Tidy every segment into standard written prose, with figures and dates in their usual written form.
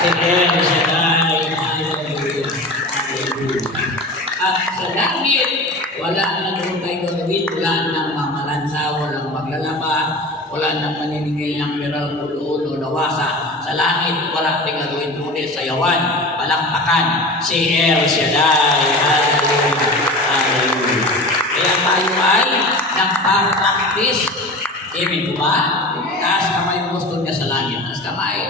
Si El Shaddai. At sa langit, wala na doon tayo gagawin, wala nang mamalansa, walang maglalaba, wala nang maniningil ng meral, ulo-ulo, nawasa. Sa langit, wala tayong gagawin doon sa yawan, palakpakan, si El Shaddai. Hallelujah. Hallelujah. Kaya tayo ay nagpa-practice. Amen po ba? Taas kamay mo gusto niya sa langit. Taas kamay.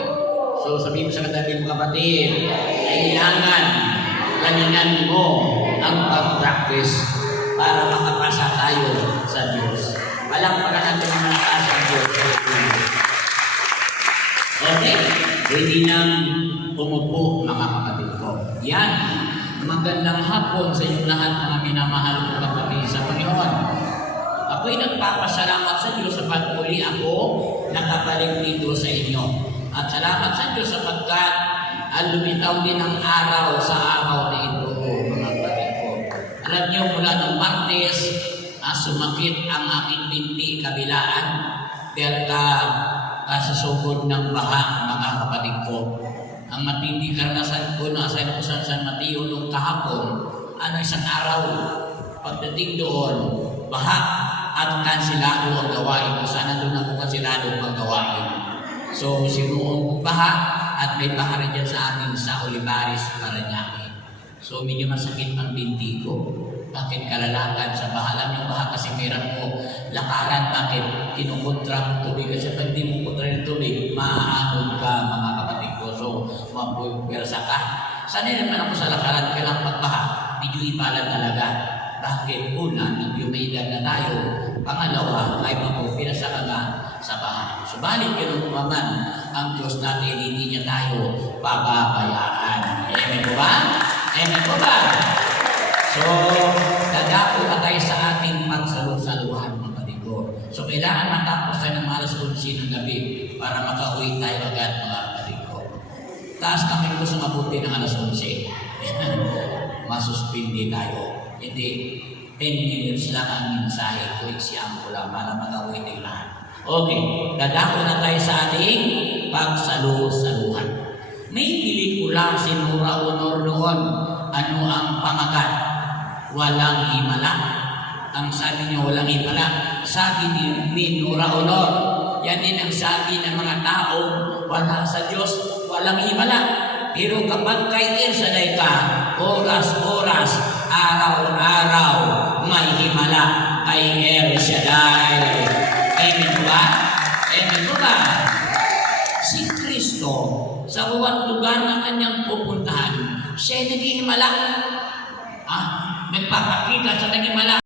So sabihin mo sa katabi mo kapatid, kailangan galingan mo ang pag-practice para makapasa tayo sa Diyos. Walang pagkakataon ng malakas ang Diyos. Okay? Pwede nang umupo mga kapatid ko. Yan. Magandang hapon sa inyong lahat mga minamahal ko kapatid sa Panginoon. Ako'y nagpapasalamat sa Diyos sapat muli ako nakabalik dito sa inyo. At salamat sa Diyos sapagkat lumitaw din ang araw sa araw na ito, mga kapatid ko. Alam niyo, mula ng Martes, sumakit ang aking binti kabilaan dahil sa sugod ng baha, mga kapatid ko. Ang matindi karanasan ko na sa San Mateo noong kahapon, isang araw, pagdating doon, baha at kansilado ang gawain. Sana doon ako kansilado ang gawain. So, sinuong kong baha at may baha rin dyan sa amin sa Olivares, Parañaque. So, medyo masakit ang binti ko. Bakit kalalakan sa baha? Alam niyo baha kasi meron mo lakaran. Bakit kinukontra ang tubig? Kasi pag di mo kontra ng tubig, maaanod ka mga kapatid ko. So, mapuwersa ka. Sanay naman ako sa lakaran. Kailang pagbaha, medyo ibalan talaga. Bakit? Una, nag-umailan na tayo. Pangalawa, ay mapupirasa ka nga sa bahay. Subalit, ganun naman ang Diyos natin, hindi niya tayo pababayaan. Amen po ba? Amen po ba? So, dadako na tayo sa ating pagsalusaluhan, mga kapatid ko. So, kailangan matapos tayo ng alas 11 ng gabi para makauwi tayo agad, mga kapatid ko. Taas kami ko sa mabuti ng alas 11. Masuspindi tayo. Hindi, 10 minutes lang ang mensahe. Kuliksiyang ko lang para makauwi tayo lahat. Okay, dadako na tayo sa ating pagsalusaluhan. May pelikula si Nora Honor noon. Ano ang pangagat? Walang himala. Ang sabi niya, walang himala. Sabi ni Nora Honor, yan din ang sabi ng mga taong wala sa Diyos, walang himala. Pero kapag kay El Shaddai ka, oras-oras, araw-araw, may himala kay El Shaddai. Amen ba? Amen ba? Si Kristo, sa bawat lugar na kanyang pupuntahan, siya nagihimala. Nagpapakita sa nagihimala.